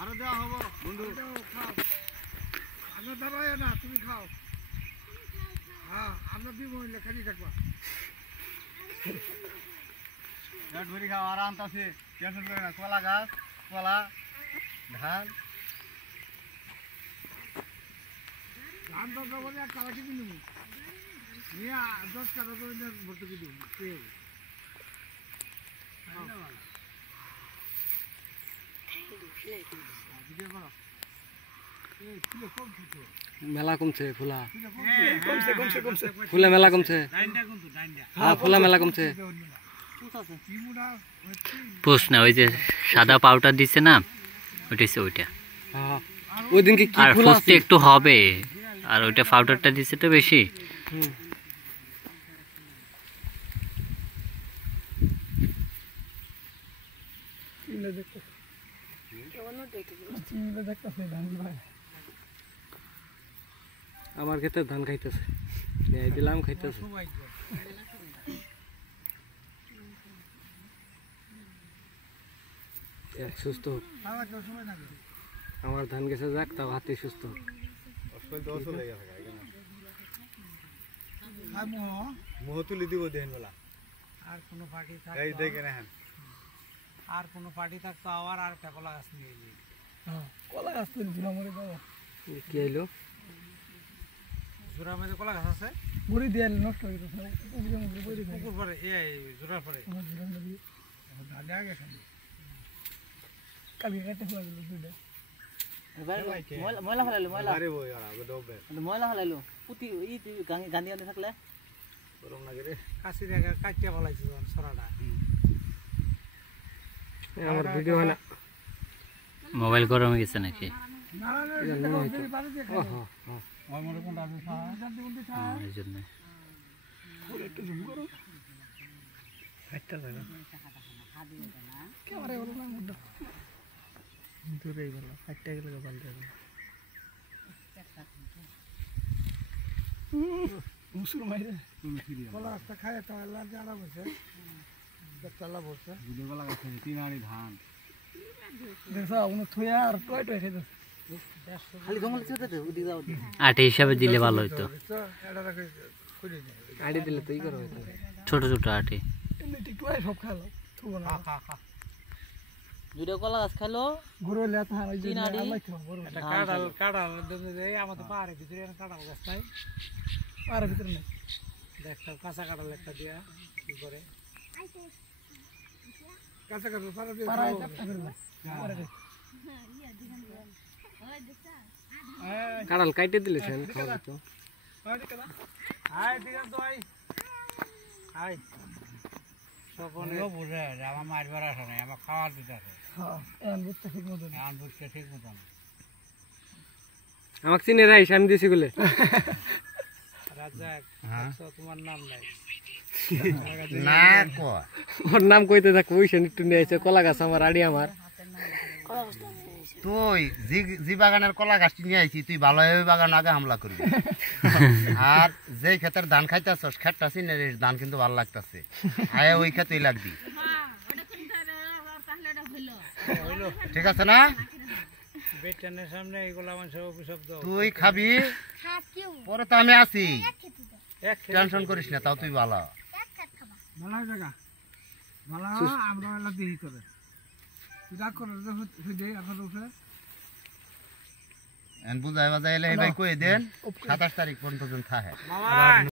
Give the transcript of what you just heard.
আরো দেওয়া হবো বন্ধু খাও আমরা দাঁড়ায় না তুমি খাও হ্যাঁ আমরা দিব লেখানি থাকবা পেট ভরি খাও আরাম আছে টেনশন করে না কলা গাছ কলা ধান ধান দরকার বলে আর কালা কিনে নিবি নিয়ে 10 টাকা করে ভর্তুকি দিব তেল মেলা কমছে ফুলা ফুলা মেলা কমছে হ্যাঁ ফুলা মেলা কমছে পোষ না ওই যে সাদা পাউডার দিছে না ওইটাছে ওইটা ওই দিনকে কি আর ফুলা ফুসতে একটু হবে আর ওইটা পাউডারটা দিছে তো বেশি আমার ক্ষেত্রে ধান খাইতেছে এই দিলাম খাইতেছে সুস্থ হোক আমার ধান গেছে যাক তাও হাতে সুস্থ হোক মোহ তুলি দিব দেন বলা আর কোনো পার্টি এই দেখেন এখন আর কোনো পার্টি থাকতো আবার আর একটা কলা গাছ নিয়ে এলি কলা গাছ তো জোড়া মরে দাও কি আইলো জোড়া মধ্যে কলা গাছ আছে গুড়ি দিয়ে নষ্ট হয়ে গেছে পুকুর পরে এই জোড়ার পরে দাদা গেছে কালকে কাটতে হয়ে গেল দুইটা ময়লা ফেলাইলো ময়লা আরে বই আর আগে দবে ময়লা ফেলাইলো পুতি ই গান্ধী গান্ধী থাকলে গরম লাগে রে কাশি দেখা কাটিয়ে ফেলাইছে সরাটা আমার ভিডিও হয় না মোবাইল গরম হয়ে গেছে নাকি এই জন্য কলা গাছটা খায় তো আল্লাহ জানা বলছে চালা বলছে দুধে কলা গাছ তিনারি ধান দেখছ উনি থুয়া আর টয় টয় খেতে খালি জঙ্গল ছিল তো ওদিকে যাও আটে হিসাবে দিলে ভালো হতো এটা রাখে খুঁজে নেই আইডি দিলে তুই করো ছোট ছোট আটে এমনি টয় সব খালো থুব না দুটো কলা গাছ খাইলো ঘুরে লে তো আর ওই যে তিনারি আল্লাহ তো বড় এটা কাঁড়াল কাঁড়াল দেই আমাদের পাহাড়ের ভিতরে কাঁড়াল গাছ নাই পাহাড়ের ভিতরে নাই দেখো কাঁচা কাঁড়াল একটা দিয়া কি করে কাঁচা কাঁড়াল পাড়া দিয়ে পাড়ায় চাপটা করে কাঁড়াল কাইটে দিলে সেন খাওয়া তো আয় দিগান তো আয় আয় সপনে ও বুঝে আমার মারবার আসে না আমার খাওয়ার দিতে আছে হ্যাঁ এন বুঝতে ঠিক মতো এন বুঝতে ঠিক মতো আমাকে চিনে রাইস আমি দিছি বলে রাজাক তোমার নাম নাই না কো ওর নাম কইতে থাক ওই সেন একটু নিয়ে আইছে কলা গাছ আমার আড়ি আমার তুই জি বাগানের কলা গাছটি নিয়ে আইছি তুই ভালোভাবে বাগান আগে হামলা করবি আর যে ক্ষেতের ধান খাইতেছস খেতটা চিনে ধান কিন্তু ভালো লাগতেছে আয় ওই ক্ষেতেই লাগবি ঠিক আছে না বেটানের সামনে এইগুলা মানুষ অভিশাপ দাও তুই খাবি পরে তো আমি আছি টেনশন করিস না তাও তুই ভালো ভালো জায়গা ভালো আমরা এলা দিই করে রাগ করে দেই এখন উপরে বুঝাই বাজাইলে ভাই কই দেন 27 তারিখ পর্যন্ত থাকে